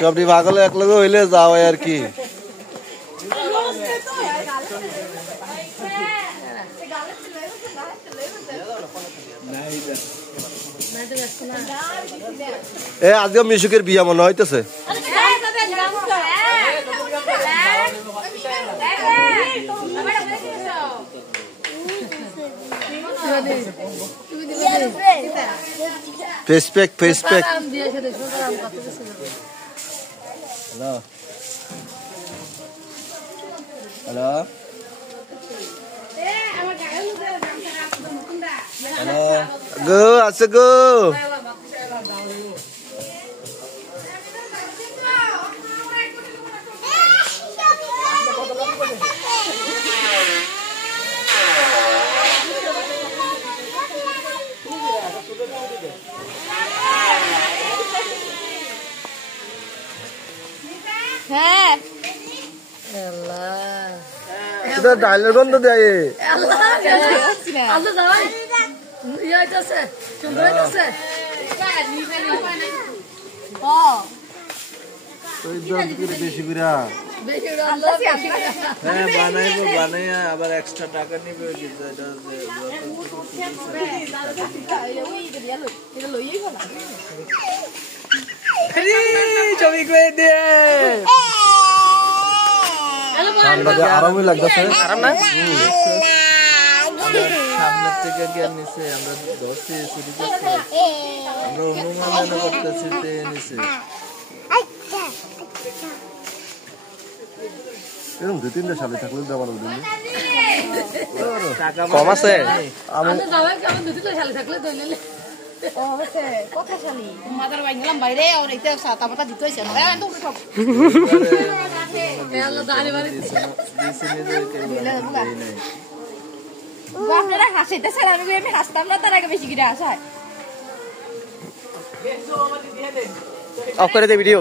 সবটি পাগল এক লগে হইলে যাও আর কি। এ আজকে মিশুকের বিয়া মনে হইতেছে। Face pack face pack. Hello hello hello গো আছে গো। ডাইলের গন্ধ দেয়। বেশি করে বানাইবো, বানাইয়া আবার এক্সট্রা টাকা নিবে। ছবি করে দিয়ে আরামই লাগতেছে। আরাম না সামনের থেকে গিয়ে নিচে আমরা ধরছি, চুরি করছি, আমরা অনুমান করতেছি নিচে। এরকম 2-3টা শালি থাকলে দেওয়ার কম আছে। হাসিতেছেন, আমি হাসতাম না, তার আগে বেশি কিনে আসায় অফ করে দে ভিডিও।